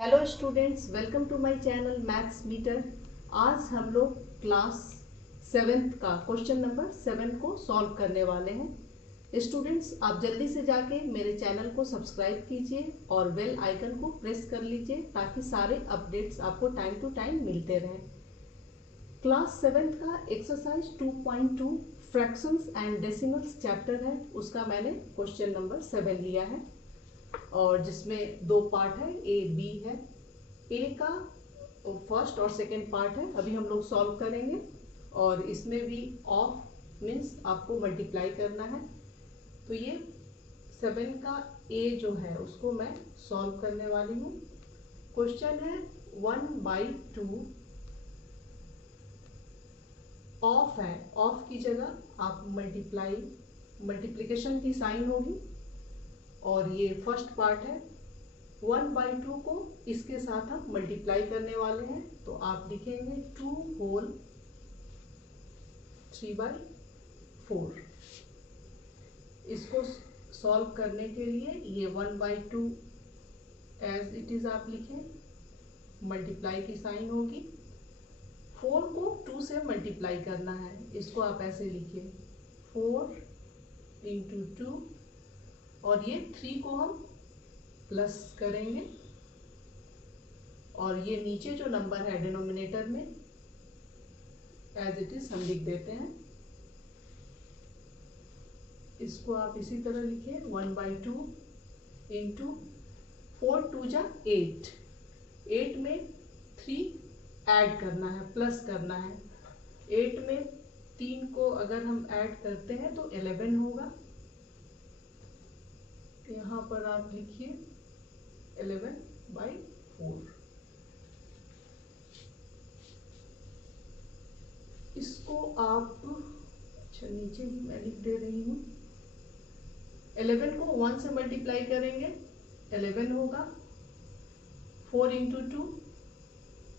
Hello students, welcome to my channel maths meter. आज हम लोग क्लास 7th का क्वेश्चन नंबर 7 को सॉल्व करने वाले हैं। स्टूडेंट्स, आप जल्दी से जाके मेरे चैनल को सब्सक्राइब कीजिए और बेल आइकन को प्रेस कर लीजिए ताकि सारे अपडेट्स आपको टाइम टू टाइम मिलते रहें। क्लास 7th का exercise 2.2 fractions and decimals chapter है, उसका मैंने क्वेश्चन नंबर 7 लिया है और जिसमें दो पार्ट है, ए बी है। ए का फर्स्ट और सेकंड पार्ट है, अभी हम लोग सॉल्व करेंगे और इसमें भी ऑफ मीन्स आपको मल्टीप्लाई करना है। तो ये 7 का ए जो है उसको मैं सॉल्व करने वाली हूँ। क्वेश्चन है 1/2 ऑफ है, ऑफ की जगह आप मल्टीप्लिकेशन की साइन होगी और ये फर्स्ट पार्ट है। 1/2 को इसके साथ हम मल्टीप्लाई करने वाले हैं, तो आप लिखेंगे 2 होल 3/4। इसको सॉल्व करने के लिए ये 1/2 एज इट इज आप लिखें, मल्टीप्लाई की साइन होगी। 4 को 2 से मल्टीप्लाई करना है, इसको आप ऐसे लिखिए 4 × 2 और ये 3 को हम प्लस करेंगे और ये नीचे जो नंबर है डिनोमिनेटर में एज इट इज हम लिख देते हैं। इसको आप इसी तरह लिखिए 1/2 × 4 2 जा 8। 8 में 3 ऐड करना है, प्लस करना है। 8 में 3 को अगर हम ऐड करते हैं तो 11 होगा। यहाँ पर आप लिखिए 11/4। इसको आप नीचे ही मैं लिख दे रही हूँ। 11 को 1 से मल्टीप्लाई करेंगे 11 होगा। 4 × 2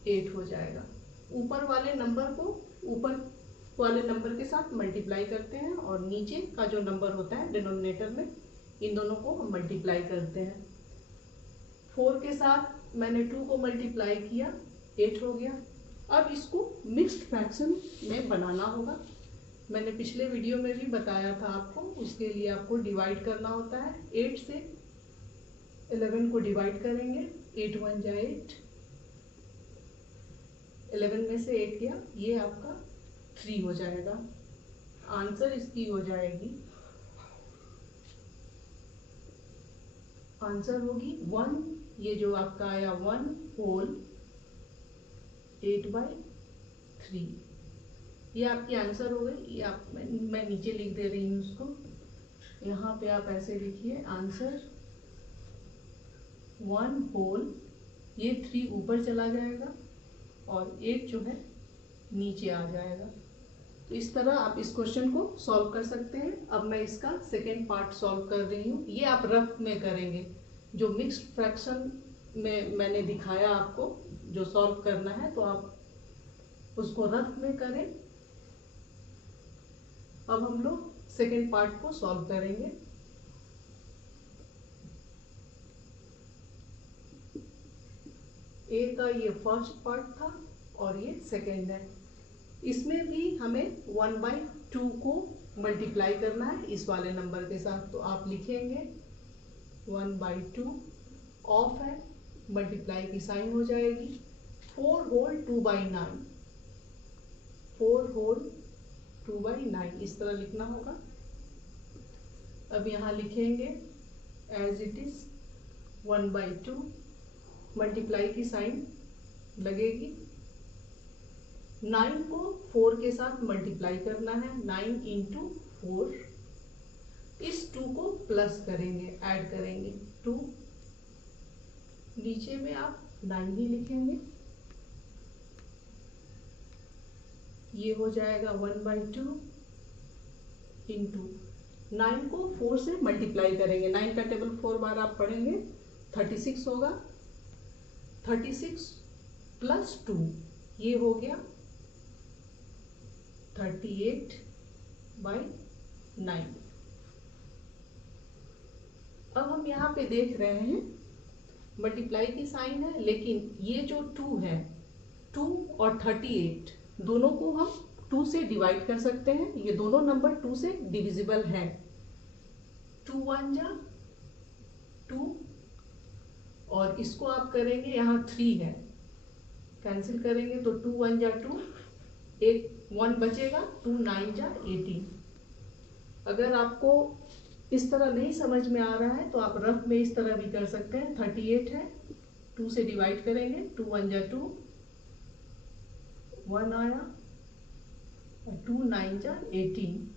8 हो जाएगा। ऊपर वाले नंबर को ऊपर वाले नंबर के साथ मल्टीप्लाई करते हैं और नीचे का जो नंबर होता है डिनोमिनेटर में, इन दोनों को हम मल्टीप्लाई करते हैं। 4 के साथ मैंने 2 को मल्टीप्लाई किया, 8 हो गया। अब इसको मिक्स्ड फ्रैक्शन में बनाना होगा। मैंने पिछले वीडियो में भी बताया था आपको, उसके लिए आपको डिवाइड करना होता है। 8 से 11 को डिवाइड करेंगे, 8 1 जा 8, 11 में से 8 गया, ये आपका 3 हो जाएगा। आंसर इसकी हो जाएगी, आंसर होगी 1, ये जो आपका आया 1 होल 8/3, ये आपकी आंसर हो गई। ये आप मैं नीचे लिख दे रही हूँ उसको, यहाँ पे आप ऐसे लिखिए आंसर 1 होल, ये 3 ऊपर चला जाएगा और 8 जो है नीचे आ जाएगा। तो इस तरह आप इस क्वेश्चन को सॉल्व कर सकते हैं। अब मैं इसका सेकेंड पार्ट सॉल्व कर रही हूँ, ये आप रफ में करेंगे। जो मिक्स्ड फ्रैक्शन में मैंने दिखाया आपको जो सॉल्व करना है, तो आप उसको रफ में करें। अब हम लोग सेकेंड पार्ट को सॉल्व करेंगे। ए का ये फर्स्ट पार्ट था और ये सेकेंड है। इसमें भी हमें 1/2 को मल्टीप्लाई करना है इस वाले नंबर के साथ, तो आप लिखेंगे 1/2 ऑफ है, मल्टीप्लाई की साइन हो जाएगी। 4 होल 2/9, 4 होल 2/9 इस तरह लिखना होगा। अब यहाँ लिखेंगे एज इट इज 1/2, मल्टीप्लाई की साइन लगेगी। 9 को 4 के साथ मल्टीप्लाई करना है, 9 × 4। इस 2 को प्लस करेंगे, ऐड करेंगे 2, नीचे में आप 9 ही लिखेंगे। ये हो जाएगा 1/2 × 9 को 4 से मल्टीप्लाई करेंगे, 9 का टेबल 4 बार आप पढ़ेंगे, 36 होगा। 36 + 2 ये हो गया 38/9। अब हम यहाँ पे देख रहे हैं मल्टीप्लाई की साइन है, लेकिन ये जो 2 है, 2 और 38 दोनों को हम 2 से डिवाइड कर सकते हैं। ये दोनों नंबर 2 से डिविजिबल है। 2 1 जा 2, और इसको आप करेंगे, यहाँ 3 है, कैंसिल करेंगे तो 2 1 जा 2, एक 1 बचेगा, 2 9 जा 18। अगर आपको इस तरह नहीं समझ में आ रहा है तो आप रफ में इस तरह भी कर सकते हैं। 38 है, 2 से डिवाइड करेंगे, 2 1 जा 2, 1 आया, 2 9 जा 18।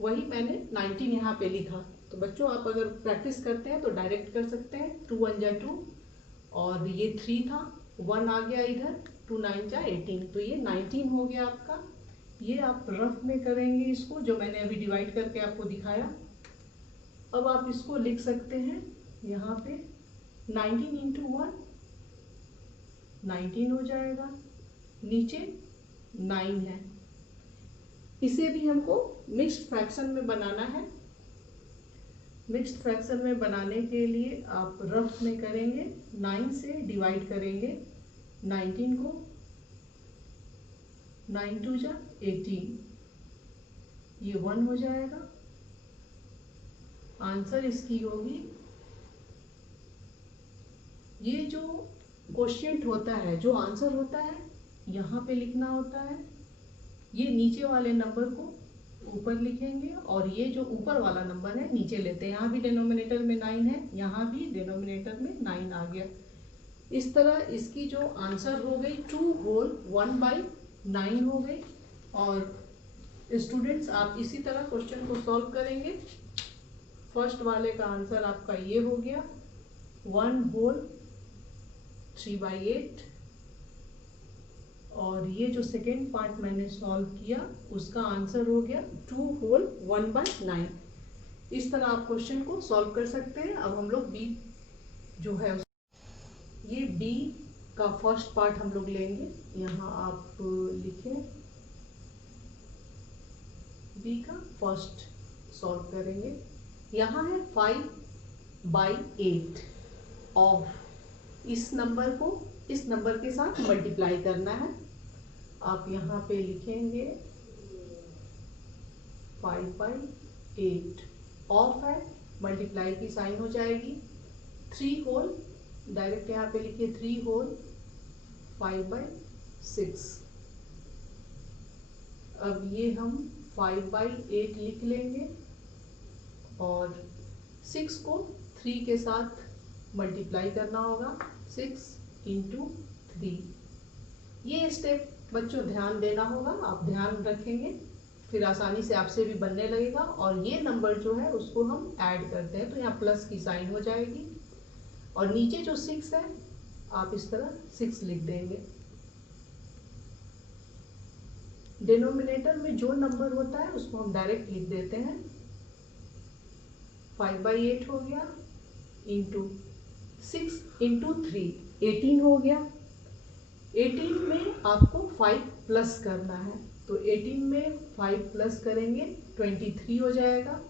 वही मैंने 19 यहाँ पे लिखा। तो बच्चों आप अगर प्रैक्टिस करते हैं तो डायरेक्ट कर सकते हैं। 2 1 जा 2, और ये 3 था, 1 आ गया इधर, 2 9 जा 18, तो ये 19 हो गया आपका। ये आप रफ में करेंगे इसको, जो मैंने अभी डिवाइड करके आपको दिखाया। अब आप इसको लिख सकते हैं यहाँ पे 19 इंटू 1 19 हो जाएगा, नीचे 9 है। इसे भी हमको मिक्स्ड फ्रैक्शन में बनाना है। मिक्स्ड फ्रैक्शन में बनाने के लिए आप रफ में करेंगे, 9 से डिवाइड करेंगे 19 को, 9 2 जा 18, ये 1 हो जाएगा। आंसर इसकी होगी, ये जो क्वोशिएंट होता है, जो आंसर होता है, यहाँ पे लिखना होता है। ये नीचे वाले नंबर को ऊपर लिखेंगे, और ये जो ऊपर वाला नंबर है नीचे लेते हैं। यहाँ भी डिनोमिनेटर में 9 है, यहाँ भी डिनोमिनेटर में 9 आ गया। इस तरह इसकी जो आंसर हो गई 2 होल 1/9 हो गई। और स्टूडेंट्स आप इसी तरह क्वेश्चन को सॉल्व करेंगे। फर्स्ट वाले का आंसर आपका ये हो गया 1 होल 3/8, और ये जो सेकेंड पार्ट मैंने सॉल्व किया उसका आंसर हो गया 2 होल 1/9। इस तरह आप क्वेश्चन को सॉल्व कर सकते हैं। अब हम लोग बी जो है, ये बी का फर्स्ट पार्ट हम लोग लेंगे। यहाँ आप लिखें, बी का फर्स्ट सॉल्व करेंगे। यहाँ है 5/8 ऑफ इस नंबर को इस नंबर के साथ मल्टीप्लाई करना है। आप यहाँ पे लिखेंगे 5/8 ऑफ है, मल्टीप्लाई की साइन हो जाएगी। 3 होल डायरेक्ट यहाँ पे लिखिए 3 होल 5/6। अब ये हम 5/8 लिख लेंगे, और 6 को 3 के साथ मल्टीप्लाई करना होगा, 6 इंटू 3। ये स्टेप बच्चों ध्यान देना होगा, आप ध्यान रखेंगे फिर आसानी से आपसे भी बनने लगेगा। और ये नंबर जो है उसको हम ऐड करते हैं, तो यहाँ प्लस की साइन हो जाएगी, और नीचे जो 6 है आप इस तरह 6 लिख देंगे। डिनोमिनेटर में जो नंबर होता है उसको हम डायरेक्ट लिख देते हैं। 5/8 हो गया, इंटू 6 इंटू 3 18 हो गया। 18 में आपको 5 प्लस करना है, तो 18 में 5 प्लस करेंगे 23 हो जाएगा।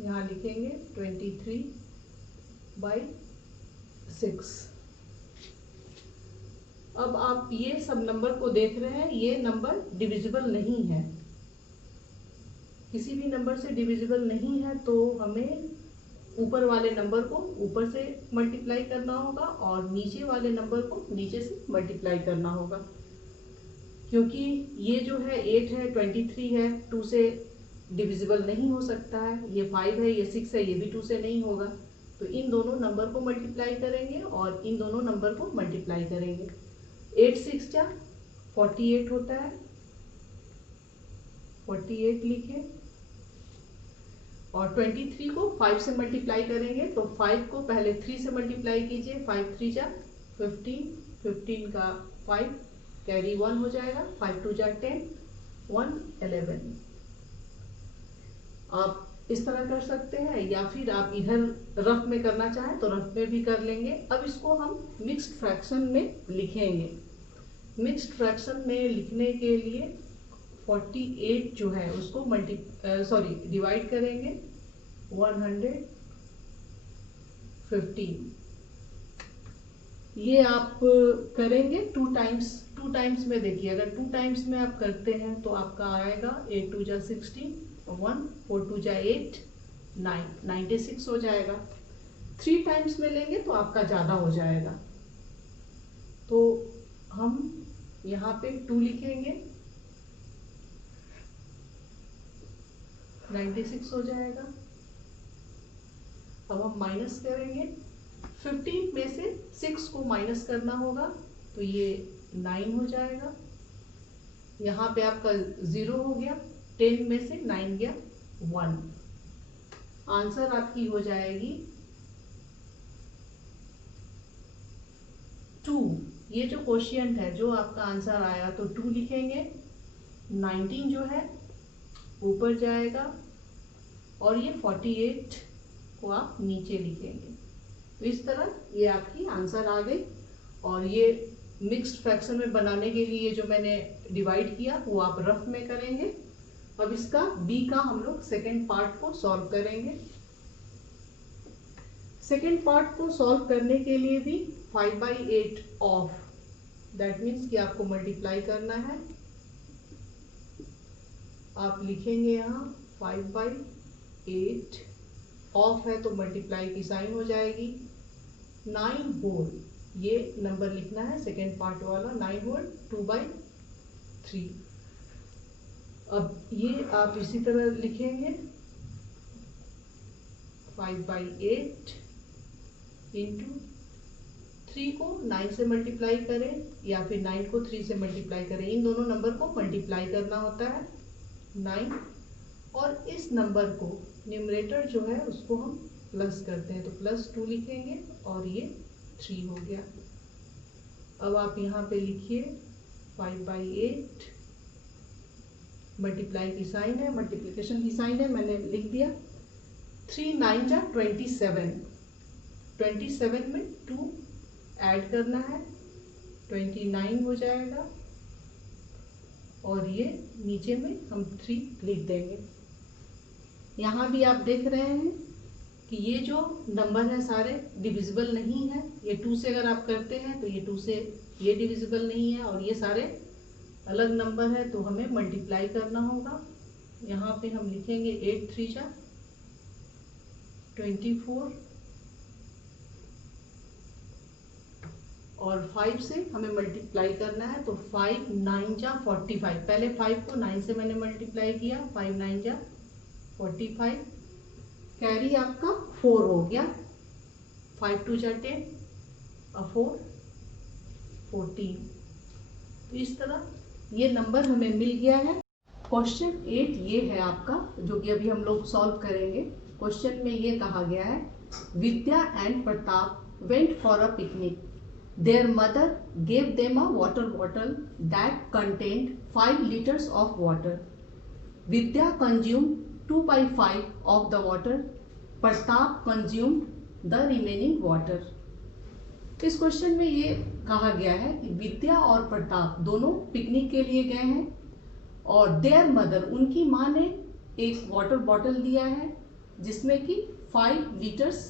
यहाँ लिखेंगे 23/6। अब आप ये सब नंबर को देख रहे हैं, ये नंबर डिविजिबल नहीं है, किसी भी नंबर से डिविजिबल नहीं है, तो हमें ऊपर वाले नंबर को ऊपर से मल्टीप्लाई करना होगा और नीचे वाले नंबर को नीचे से मल्टीप्लाई करना होगा। क्योंकि ये जो है 8 है, 23 है, 2 से डिविजिबल नहीं हो सकता है। ये 5 है, ये 6 है, ये भी 2 से नहीं होगा। तो इन दोनों नंबर को मल्टीप्लाई करेंगे और इन दोनों नंबर को मल्टीप्लाई करेंगे। 8 6 जा 48 होता है, 48 लिखे, और 23 को 5 से मल्टीप्लाई करेंगे, तो 5 को पहले 3 से मल्टीप्लाई कीजिए, 5 3 जा 15, 15 का 5 कैरी 1 हो जाएगा, 5 2 जा 10, 1 11। आप इस तरह कर सकते हैं, या फिर आप इधर रफ में करना चाहें तो रफ में भी कर लेंगे। अब इसको हम मिक्स्ड फ्रैक्शन में लिखेंगे। मिक्स्ड फ्रैक्शन में लिखने के लिए 48 जो है उसको डिवाइड करेंगे 100 15। ये आप करेंगे 2 टाइम्स। 2 टाइम्स में देखिए, अगर 2 टाइम्स में आप करते हैं तो आपका आएगा 8 2 जा 16, 1 4 2 जा 8 9 96 हो जाएगा। 3 टाइम्स में लेंगे तो आपका ज़्यादा हो जाएगा, तो हम यहाँ पे 2 लिखेंगे, 96 हो जाएगा। अब हम माइनस करेंगे, 15 में से 6 को माइनस करना होगा, तो ये 9 हो जाएगा। यहाँ पे आपका 0 हो गया, 10 में से 9 गया 1। आंसर आपकी हो जाएगी 2। ये जो क्वेश्चन है, जो आपका आंसर आया तो 2 लिखेंगे, 19 जो है ऊपर जाएगा और ये 48 को आप नीचे लिखेंगे। तो इस तरह ये आपकी आंसर आ गई। और ये मिक्स्ड फ्रैक्शन में बनाने के लिए जो मैंने डिवाइड किया वो आप रफ में करेंगे। अब इसका बी का हम लोग सेकेंड पार्ट को सॉल्व करेंगे। सेकेंड पार्ट को सॉल्व करने के लिए भी 5/8 ऑफ, दैट मीन्स कि आपको मल्टीप्लाई करना है। आप लिखेंगे यहाँ 5/8 ऑफ है तो मल्टीप्लाई की साइन हो जाएगी। 9 होल, ये नंबर लिखना है सेकेंड पार्ट वाला, 9 होल 2/3। अब ये आप इसी तरह लिखेंगे 5/8 इंटू 3 को 9 से मल्टीप्लाई करें या फिर 9 को 3 से मल्टीप्लाई करें, इन दोनों नंबर को मल्टीप्लाई करना होता है 9। और इस नंबर को न्यूमरेटर जो है उसको हम प्लस करते हैं, तो +2 लिखेंगे और ये 3 हो गया। अब आप यहाँ पे लिखिए 5/8, मल्टीप्लाई की साइन है, मल्टीप्लिकेशन की साइन है, मैंने लिख दिया। 3 9 जा 27, 27 में 2 ऐड करना है, 29 हो जाएगा और ये नीचे में हम 3 लिख देंगे। यहाँ भी आप देख रहे हैं कि ये जो नंबर है सारे डिविजिबल नहीं है। ये 2 से अगर आप करते हैं तो ये 2 से ये डिविजिबल नहीं है, और ये सारे अलग नंबर है तो हमें मल्टीप्लाई करना होगा। यहाँ पे हम लिखेंगे 8 3 जा 24 और 5 से हमें मल्टीप्लाई करना है, तो 5 9 जा 45। पहले 5 को 9 से मैंने मल्टीप्लाई किया, 5 9 जा 45, कैरी आपका 4 हो गया, 5 2 जा 10 और 4 14। तो इस तरह ये नंबर हमें मिल गया है। क्वेश्चन 8 ये है आपका, जो कि अभी हम लोग सॉल्व करेंगे। क्वेश्चन में ये कहा गया है, Vidya and Pratap went for a picnic. Their mother gave them a water bottle that contained 5 liters of water. Vidya consumed 2/5 of the water. Pratap consumed the remaining water. इस क्वेश्चन में ये कहा गया है कि विद्या और प्रताप दोनों पिकनिक के लिए गए हैं और देयर मदर, उनकी माँ ने एक वाटर बॉटल दिया है जिसमें कि 5 लीटर्स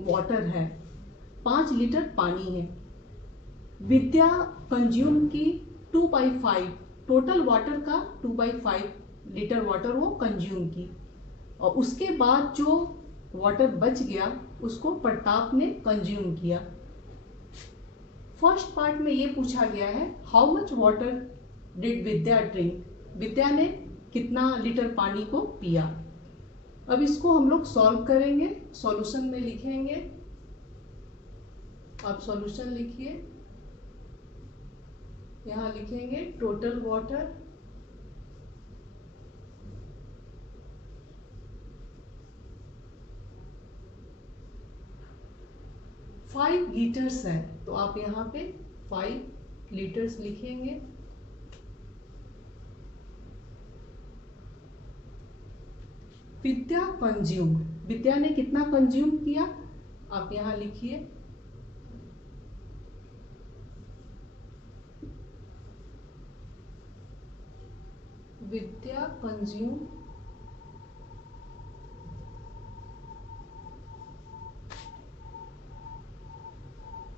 वाटर है, 5 लीटर पानी है। विद्या कंज्यूम की 2/5, टोटल वाटर का 2/5 लीटर वाटर वो कंज्यूम की, और उसके बाद जो वाटर बच गया उसको प्रताप ने कंज्यूम किया। फर्स्ट पार्ट में ये पूछा गया है, how much water did Vidya drink, Vidya ने कितना लीटर पानी को पिया। अब इसको हम लोग सॉल्व करेंगे, सॉल्यूशन में लिखेंगे। आप सॉल्यूशन लिखिए, यहाँ लिखेंगे टोटल वाटर फाइव लीटर्स है, तो आप यहाँ पे 5 लीटर्स लिखेंगे। विद्या कंज्यूम, विद्या ने कितना कंज्यूम किया, आप यहाँ लिखिए विद्या कंज्यूम 5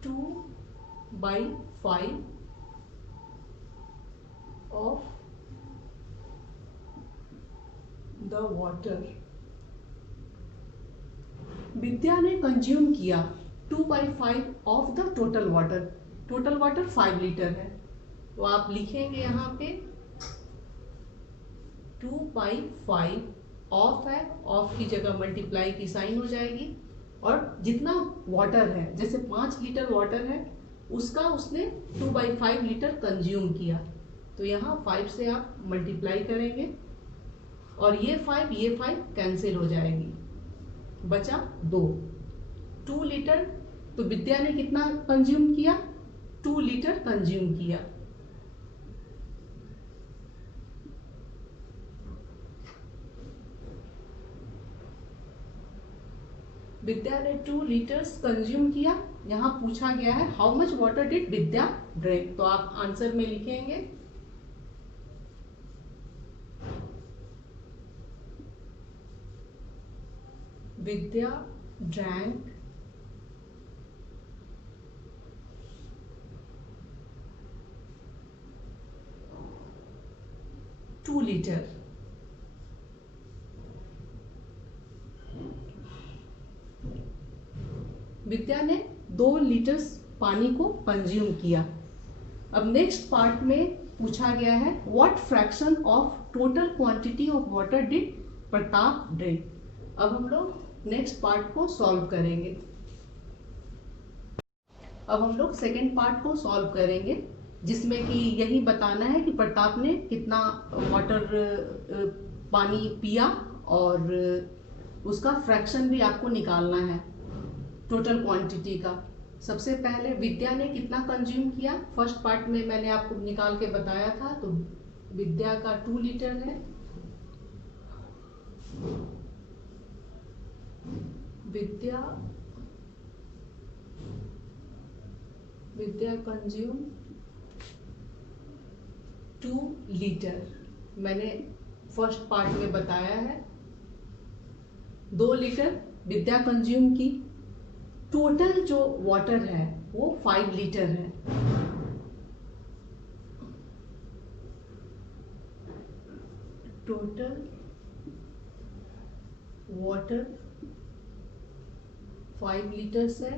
2/5 of the water। विद्या ने कंज्यूम किया 2/5 of the total water. Total water 5 litre है, तो आप लिखेंगे यहाँ पे 2/5 ऑफ है, ऑफ की जगह मल्टीप्लाई की साइन हो जाएगी, और जितना वाटर है, जैसे 5 लीटर वाटर है, उसका उसने 2/5 लीटर कंज्यूम किया, तो यहाँ 5 से आप मल्टीप्लाई करेंगे और ये 5 कैंसिल हो जाएगी, बचा 2 लीटर। तो विद्या ने कितना कंज्यूम किया? 2 लीटर कंज्यूम किया। विद्या ने 2 लीटर्स कंज्यूम किया। यहाँ पूछा गया है how much water did Vidya drink, तो आप आंसर में लिखेंगे विद्या ड्रैंक 2 लीटर। विद्या ने 2 लीटर्स पानी को कंज्यूम किया। अब नेक्स्ट पार्ट में पूछा गया है what fraction of total quantity of water did Pratap drink. अब हम लोग नेक्स्ट पार्ट को सॉल्व करेंगे। अब हम लोग सेकेंड पार्ट को सॉल्व करेंगे, जिसमें कि यही बताना है कि प्रताप ने कितना वाटर पानी पिया, और उसका फ्रैक्शन भी आपको निकालना है टोटल क्वांटिटी का। सबसे पहले विद्या ने कितना कंज्यूम किया, फर्स्ट पार्ट में मैंने आपको निकाल के बताया था, तो विद्या का 2 लीटर है। विद्या कंज्यूम 2 लीटर, मैंने फर्स्ट पार्ट में बताया है। 2 लीटर विद्या कंज्यूम की। टोटल जो वाटर है वो 5 लीटर है। टोटल वाटर 5 लीटर्स है।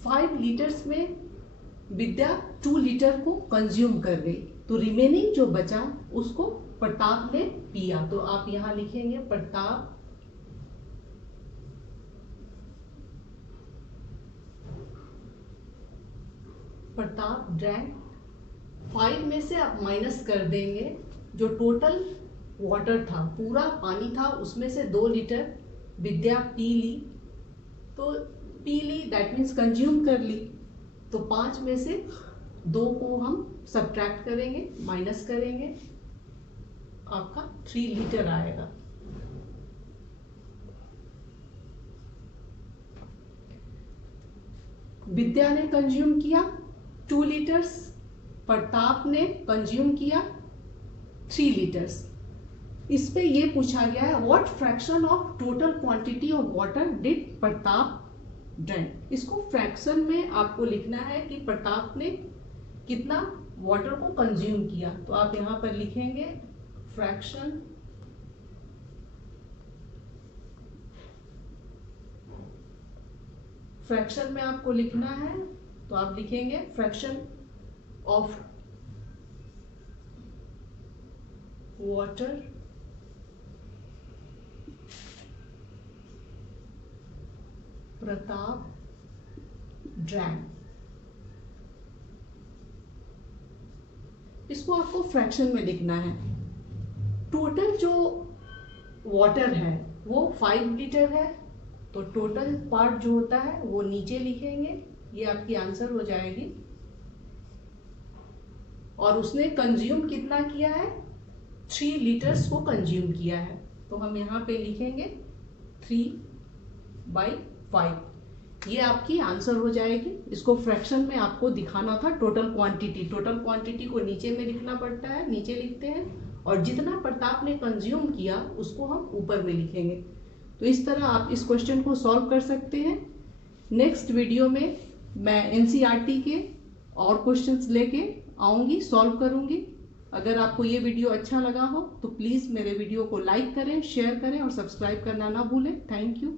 फाइव लीटर्स में विद्या 2 लीटर को कंज्यूम कर गई, तो रिमेनिंग जो बचा उसको प्रताप ने पिया। तो आप यहां लिखेंगे प्रताप ड्रैंक। 5 में से आप माइनस कर देंगे, जो टोटल वाटर था, पूरा पानी था, उसमें से 2 लीटर विद्या पी ली। तो पी ली दैट मीन्स कंज्यूम कर ली, तो 5 में से 2 को हम सब्ट्रैक्ट करेंगे, माइनस करेंगे, आपका 3 लीटर आएगा। विद्या ने कंज्यूम किया 2 लीटर्स, प्रताप ने कंज्यूम किया 3 लीटर्स। इस पे ये पूछा गया है what fraction of total quantity of water did Pratap drink. इसको फ्रैक्शन में आपको लिखना है कि प्रताप ने कितना वाटर को कंज्यूम किया, तो आप यहां पर लिखेंगे फ्रैक्शन में आपको लिखना है, तो आप लिखेंगे fraction of water Pratap drank. इसको आपको फ्रैक्शन में लिखना है। टोटल जो वाटर है वो 5 लीटर है, तो टोटल पार्ट जो होता है वो नीचे लिखेंगे, ये आपकी आंसर हो जाएगी। और उसने कंज्यूम कितना किया है, 3 लीटर्स को कंज्यूम किया है, तो हम यहाँ पे लिखेंगे 3/5। ये आपकी आंसर हो जाएगी। इसको फ्रैक्शन में आपको दिखाना था टोटल क्वांटिटी। टोटल क्वांटिटी को नीचे में लिखना पड़ता है, नीचे लिखते हैं, और जितना प्रताप ने कंज्यूम किया उसको हम ऊपर में लिखेंगे। तो इस तरह आप इस क्वेश्चन को सॉल्व कर सकते हैं। नेक्स्ट वीडियो में मैं एनसीईआरटी के और क्वेश्चंस लेके आऊँगी, सॉल्व करूँगी। अगर आपको ये वीडियो अच्छा लगा हो तो प्लीज़ मेरे वीडियो को लाइक करें, शेयर करें और सब्सक्राइब करना ना भूलें। Thank you.